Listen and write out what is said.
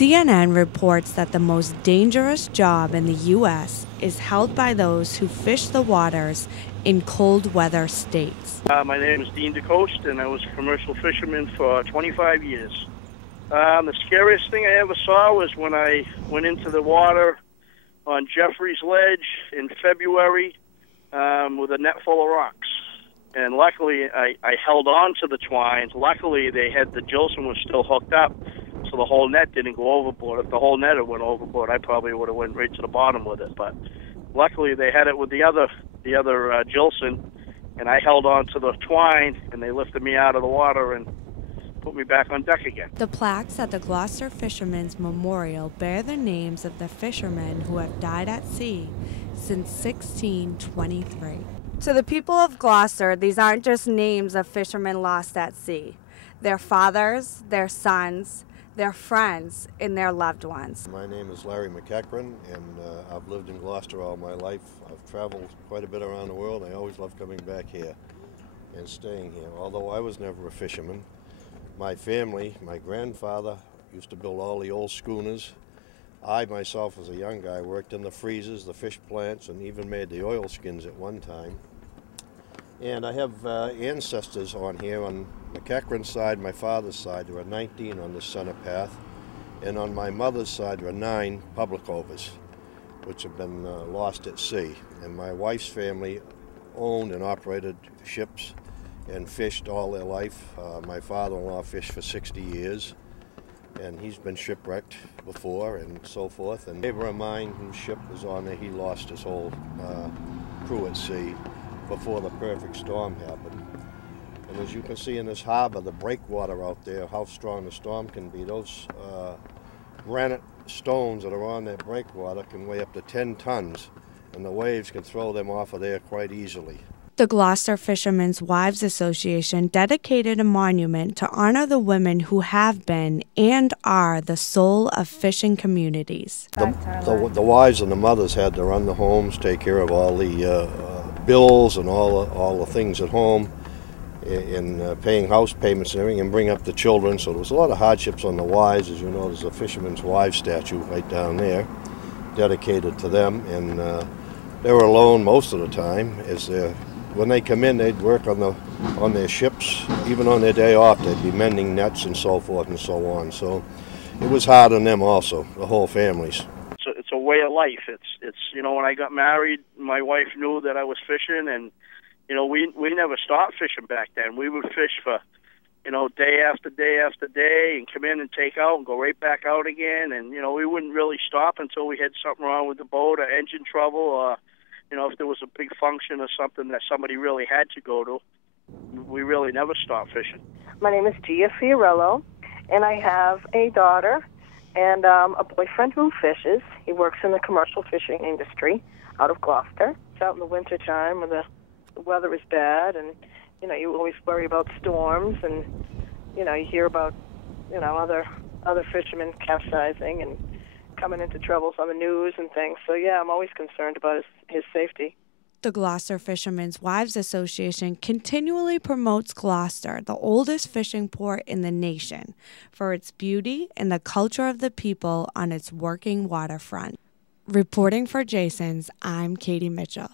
CNN reports that the most dangerous job in the U.S. is held by those who fish the waters in cold weather states. My name is Dean DeCoste, and I was a commercial fisherman for 25 years. The scariest thing I ever saw was when I went into the water on Jeffrey's Ledge in February with a net full of rocks. And luckily, I held on to the twines. Luckily, the Gilson was still hooked up, so the whole net didn't go overboard. If the whole net had went overboard, I probably would have went right to the bottom with it. But luckily, they had it with the other Gilson, and I held on to the twine, and they lifted me out of the water and put me back on deck again. The plaques at the Gloucester Fishermen's Memorial bear the names of the fishermen who have died at sea since 1623. To the people of Gloucester, these aren't just names of fishermen lost at sea. Their fathers, their sons, their friends, and their loved ones. My name is Larry McEachran, and I've lived in Gloucester all my life. I've traveled quite a bit around the world. I always love coming back here and staying here. Although I was never a fisherman, my family, my grandfather used to build all the old schooners. I myself, as a young guy, worked in the freezers, the fish plants, and even made the oilskins at one time. And I have ancestors on here. On McEachran's side, my father's side, there are 19 on the center path. And on my mother's side, there are 9 public overs, which have been lost at sea. And my wife's family owned and operated ships and fished all their life. My father-in-law fished for 60 years, and he's been shipwrecked before and so forth. And a neighbor of mine whose ship was on there, he lost his whole crew at sea before the perfect storm happened. And as you can see in this harbor, the breakwater out there, how strong the storm can be, those granite stones that are on that breakwater can weigh up to 10 tons, and the waves can throw them off of there quite easily. The Gloucester Fishermen's Wives Association dedicated a monument to honor the women who have been and are the soul of fishing communities. The wives and the mothers had to run the homes, take care of all the bills and all the things at home, in paying house payments and everything, and bring up the children. So there was a lot of hardships on the wives. As you know, there's a Fisherman's Wives statue right down there, dedicated to them. And they were alone most of the time. When they come in, they'd work on their ships. Even on their day off, they'd be mending nets and so forth and so on. So it was hard on them also, the whole families. It's a way of life. It's when I got married, my wife knew that I was fishing, and we never stopped fishing back then. We would fish for day after day after day, and come in and take out and go right back out again. And we wouldn't really stop until we had something wrong with the boat, or engine trouble, or if there was a big function or something that somebody really had to go to. We really never stopped fishing. My name is Gia Fiorello, and I have a daughter and a boyfriend who fishes. He works in the commercial fishing industry out of Gloucester. It's out in the wintertime when the weather is bad, and you always worry about storms, and you hear about other fishermen capsizing and coming into troubles on the news and things. So yeah, I'm always concerned about his safety. The Gloucester Fishermen's Wives Association continually promotes Gloucester, the oldest fishing port in the nation, for its beauty and the culture of the people on its working waterfront. Reporting for Jason's, I'm Katie Mitchell.